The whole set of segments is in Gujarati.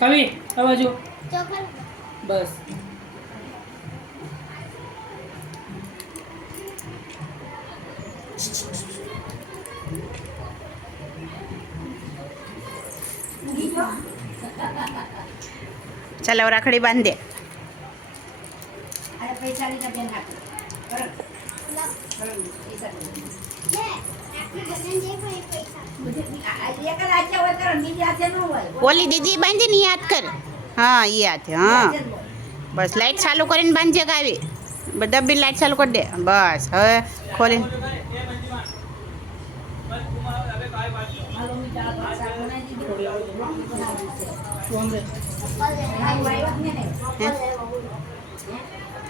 કવિ આ બાજુ બસ ચાલો રાખડી બાંધ દે. ઓલી દીદી બાંધી ને યાદ કર. હા એ હાથે. હા બસ લાઈટ ચાલુ કરીને બાંધજે ગાવી. ડબ્બી લાઈટ ચાલુ કરી દે. બસ હવે ખોલીને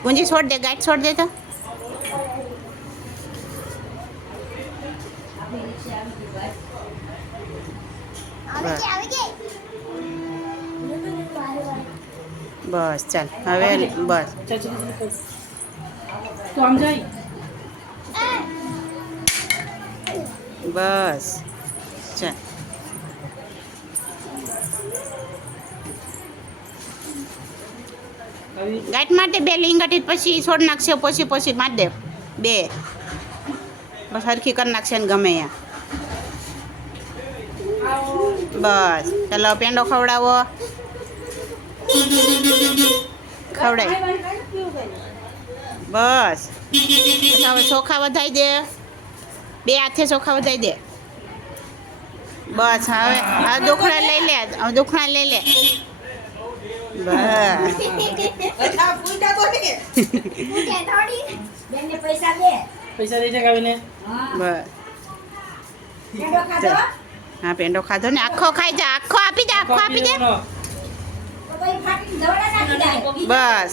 ગુંજી છોડ દે. ગાઈડ છોડ દે તો. બસ ચાલ હવે બસ તું આમ જાય બસ ચાલ. ગાંઠ માટે બે લીંગટી પછી છોડ નાખશે. પછી પછી માર દે બે. બસ હરખી કરી નાખશે ને ગમે ત્યાં. બસ ચાલો પેંડો ખવડાવો. ખવડાય બસ. પછી હવે ચોખા વધારી દે. બે હાથે ચોખા વધારી દે. બસ હવે આ દુખણા લઈ લે. હવે દુખણા લઈ લે. બસ પૈસા દઈ દે કવિને બસ હા પેંડો ખાધો ને. આખો ખાઈ જા. આખો આપી દે. આખો આપી દે. બસ